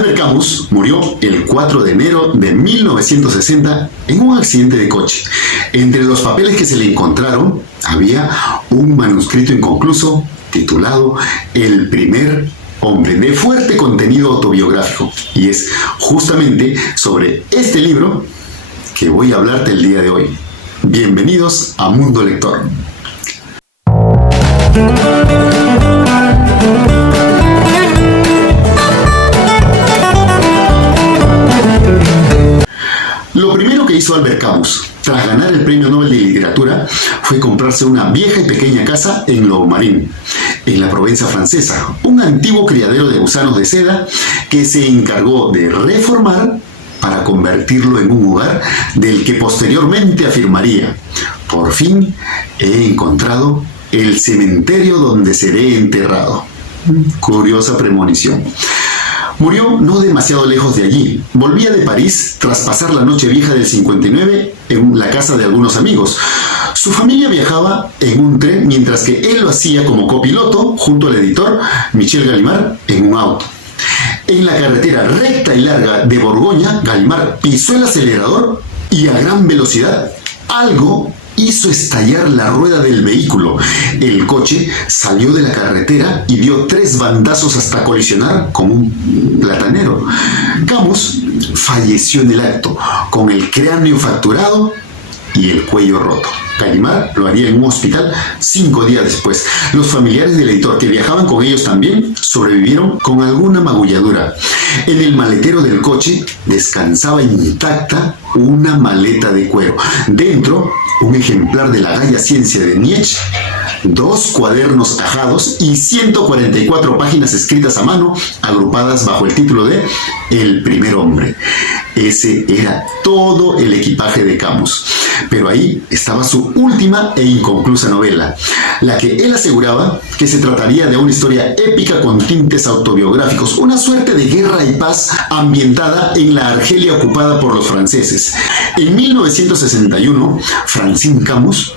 Albert Camus murió el 4 de enero de 1960 en un accidente de coche. Entre los papeles que se le encontraron había un manuscrito inconcluso titulado El primer hombre, de fuerte contenido autobiográfico. Y es justamente sobre este libro que voy a hablarte el día de hoy. Bienvenidos a Mundo Lector. Lo primero que hizo Albert Camus, tras ganar el Premio Nobel de Literatura, fue comprarse una vieja y pequeña casa en Lourmarin, en la Provenza francesa, un antiguo criadero de gusanos de seda que se encargó de reformar para convertirlo en un lugar del que posteriormente afirmaría: por fin he encontrado el cementerio donde seré enterrado. Curiosa premonición. Murió no demasiado lejos de allí. Volvía de París tras pasar la noche vieja del 59 en la casa de algunos amigos. Su familia viajaba en un tren, mientras que él lo hacía como copiloto junto al editor Michel Gallimard en un auto. En la carretera recta y larga de Borgoña, Gallimard pisó el acelerador y a gran velocidad algo hizo estallar la rueda del vehículo. El coche salió de la carretera y dio 3 bandazos hasta colisionar con un platanero. Camus falleció en el acto, con el cráneo fracturado y el cuello roto. Gallimard lo haría en un hospital 5 días después. Los familiares del editor, que viajaban con ellos también, sobrevivieron con alguna magulladura. En el maletero del coche descansaba intacta una maleta de cuero. Dentro, un ejemplar de la Gaia Ciencia de Nietzsche, 2 cuadernos ajados y 144 páginas escritas a mano, agrupadas bajo el título de El primer hombre. Ese era todo el equipaje de Camus. Pero ahí estaba su última e inconclusa novela, la que él aseguraba que se trataría de una historia épica con tintes autobiográficos, una suerte de guerra y paz ambientada en la Argelia ocupada por los franceses. En 1961, Francine Camus,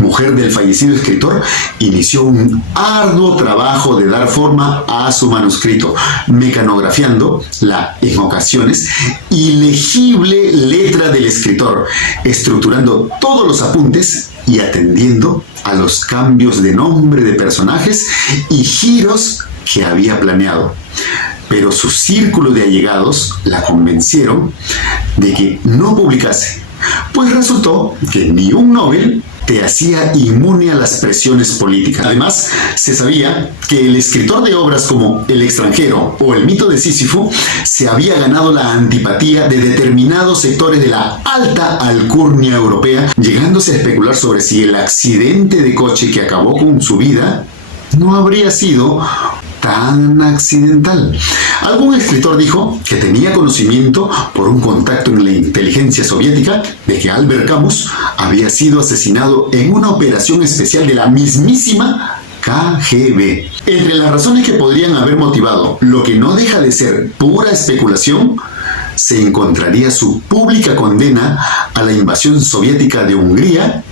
mujer del fallecido escritor, inició un arduo trabajo de dar forma a su manuscrito, mecanografiando la, en ocasiones, ilegible letra del escritor, estructurando todos los apuntes y atendiendo a los cambios de nombre de personajes y giros que había planeado. Pero su círculo de allegados la convencieron de que no publicase, pues resultó que ni un Nobel te hacía inmune a las presiones políticas. Además, se sabía que el escritor de obras como El extranjero o El mito de Sísifo se había ganado la antipatía de determinados sectores de la alta alcurnia europea, llegándose a especular sobre si el accidente de coche que acabó con su vida no habría sido tan accidental. Algún escritor dijo que tenía conocimiento por un contacto en la inteligencia soviética de que Albert Camus había sido asesinado en una operación especial de la mismísima KGB. Entre las razones que podrían haber motivado lo que no deja de ser pura especulación, se encontraría su pública condena a la invasión soviética de Hungría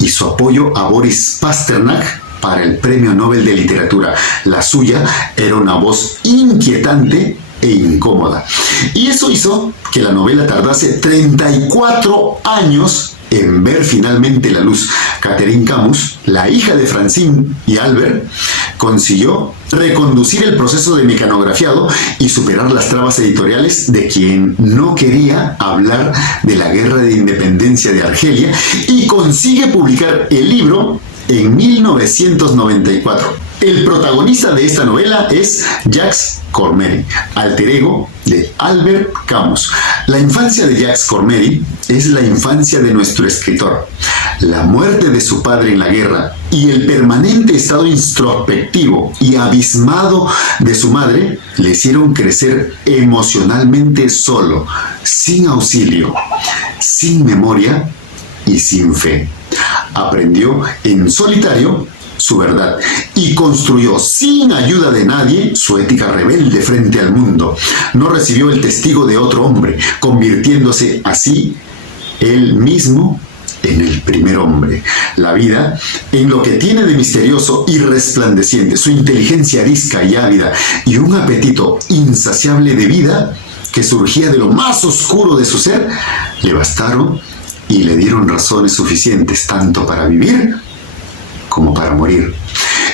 y su apoyo a Boris Pasternak para el Premio Nobel de Literatura. La suya era una voz inquietante e incómoda. Y eso hizo que la novela tardase 34 años en ver finalmente la luz. Catherine Camus, la hija de Francine y Albert, consiguió reconducir el proceso de mecanografiado y superar las trabas editoriales de quien no quería hablar de la guerra de independencia de Argelia, y consigue publicar el libro en 1994. El protagonista de esta novela es Jacques Cormery, alter ego de Albert Camus. La infancia de Jacques Cormery es la infancia de nuestro escritor. La muerte de su padre en la guerra y el permanente estado introspectivo y abismado de su madre le hicieron crecer emocionalmente solo, sin auxilio, sin memoria y sin fe. Aprendió en solitario su verdad y construyó sin ayuda de nadie su ética rebelde frente al mundo. No recibió el testigo de otro hombre, convirtiéndose así él mismo en el primer hombre. La vida, en lo que tiene de misterioso y resplandeciente, su inteligencia arisca y ávida y un apetito insaciable de vida que surgía de lo más oscuro de su ser, le bastaron y le dieron razones suficientes tanto para vivir como para morir.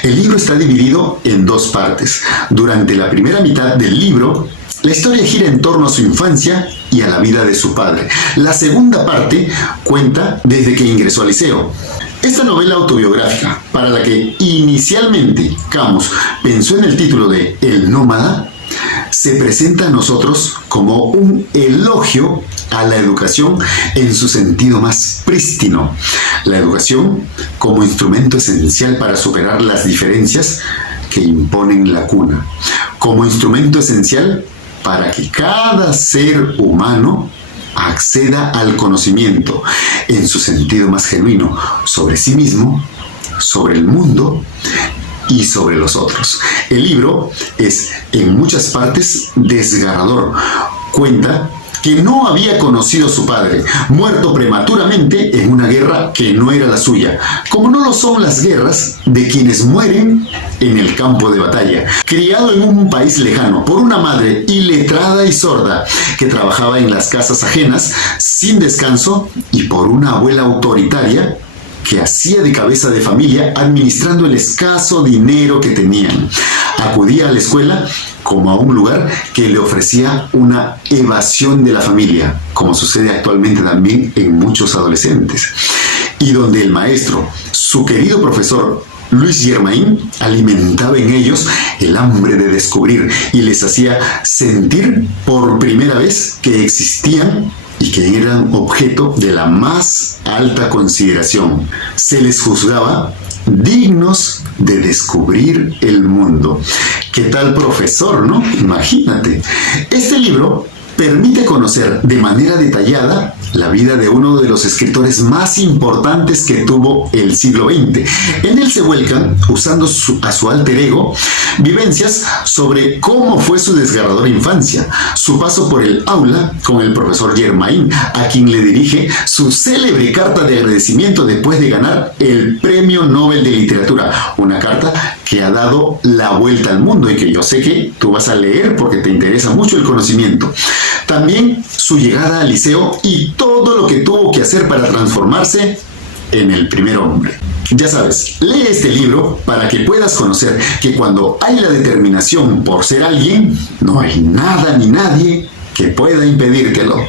El libro está dividido en dos partes. Durante la primera mitad del libro, la historia gira en torno a su infancia y a la vida de su padre. La segunda parte cuenta desde que ingresó al liceo. Esta novela autobiográfica, para la que inicialmente Camus pensó en el título de El Nómada, se presenta a nosotros como un elogio a la educación en su sentido más prístino. La educación como instrumento esencial para superar las diferencias que imponen la cuna. Como instrumento esencial para que cada ser humano acceda al conocimiento en su sentido más genuino sobre sí mismo, sobre el mundo y sobre los otros. El libro es en muchas partes desgarrador. Cuenta que no había conocido a su padre, muerto prematuramente en una guerra que no era la suya, como no lo son las guerras de quienes mueren en el campo de batalla. Criado en un país lejano por una madre iletrada y sorda que trabajaba en las casas ajenas sin descanso y por una abuela autoritaria que hacía de cabeza de familia administrando el escaso dinero que tenían. Acudía a la escuela como a un lugar que le ofrecía una evasión de la familia, como sucede actualmente también en muchos adolescentes, y donde el maestro, su querido profesor Luis Germain, alimentaba en ellos el hambre de descubrir y les hacía sentir por primera vez que existían y que eran objeto de la más alta consideración. Se les juzgaba dignos de descubrir el mundo. ¿Qué tal profesor, no? Imagínate. Este libro permite conocer de manera detallada la vida de uno de los escritores más importantes que tuvo el siglo XX. En él se vuelcan, usando a su alter ego, vivencias sobre cómo fue su desgarradora infancia, su paso por el aula con el profesor Germain, a quien le dirige su célebre carta de agradecimiento después de ganar el Premio Nobel de Literatura, una carta que ha dado la vuelta al mundo y que yo sé que tú vas a leer porque te interesa mucho el conocimiento. También su llegada al liceo y todo lo que tuvo que hacer para transformarse en el primer hombre. Ya sabes, lee este libro para que puedas conocer que cuando hay la determinación por ser alguien, no hay nada ni nadie que pueda impedírtelo.